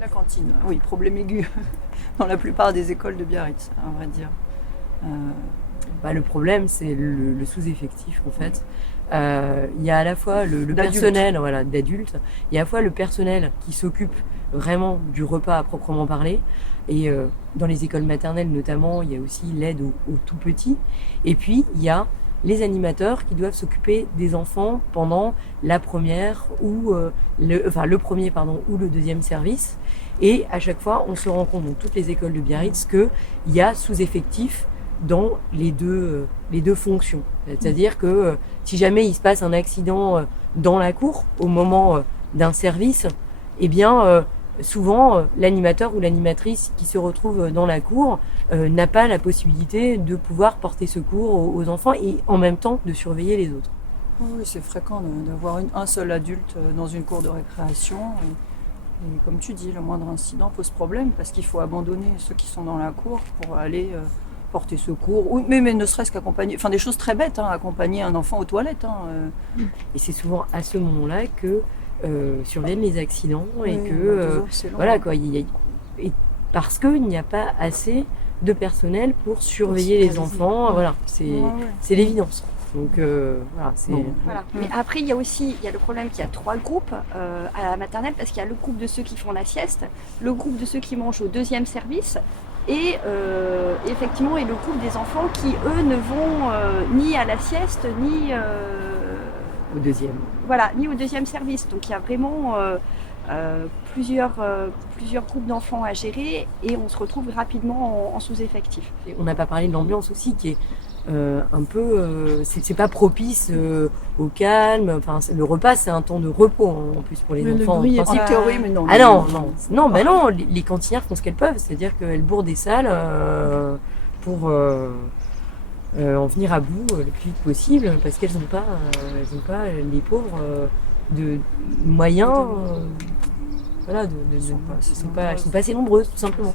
La cantine, oui, problème aigu dans la plupart des écoles de Biarritz, à vrai dire. Euh, Le problème, c'est le sous-effectif, en fait. Il y a à la fois le D'adultes. personnel, voilà, d'adultes, il y a à la fois le personnel qui s'occupe vraiment du repas à proprement parler. Et dans les écoles maternelles, notamment, il y a aussi l'aide aux tout petits. Et puis, il y a les animateurs qui doivent s'occuper des enfants pendant la première ou le premier pardon ou le deuxième service. Et à chaque fois, on se rend compte dans toutes les écoles de Biarritz qu'il y a sous-effectif dans les deux fonctions. C'est-à-dire que si jamais il se passe un accident dans la cour au moment d'un service, eh bien souvent l'animateur ou l'animatrice qui se retrouve dans la cour n'a pas la possibilité de pouvoir porter secours aux enfants et en même temps de surveiller les autres. oui, c'est fréquent d'avoir un seul adulte dans une cour de récréation. Et comme tu dis, le moindre incident pose problème parce qu'il faut abandonner ceux qui sont dans la cour pour aller porter secours, ou, mais ne serait-ce qu'accompagner, enfin des choses très bêtes, accompagner un enfant aux toilettes. Et c'est souvent à ce moment-là que surviennent les accidents et Oui, que c'est long, voilà quoi, et parce qu'il n'y a pas assez de personnel pour surveiller les enfants, voilà, c'est l'évidence. Donc voilà, c'est. Voilà. Mais après, il y a le problème qu'il y a 3 groupes à la maternelle, parce qu'il y a le groupe de ceux qui font la sieste, le groupe de ceux qui mangent au deuxième service, et effectivement, et le groupe des enfants qui, eux, ne vont ni à la sieste, ni Au deuxième. voilà, ni au deuxième service. Donc il y a vraiment plusieurs groupes d'enfants à gérer, et on se retrouve rapidement en sous-effectif. Et on n'a pas parlé de l'ambiance aussi qui est un peu, c'est pas propice au calme. Enfin, le repas, c'est un temps de repos en plus pour les enfants. Le bruit en en principe. théorie, mais non. Non, les cantinières font ce qu'elles peuvent, c'est-à-dire qu'elles bourrent des salles pour en venir à bout le plus vite possible, parce qu'elles n'ont pas, les pauvres, de moyens. Voilà, elles sont pas assez nombreuses, tout simplement.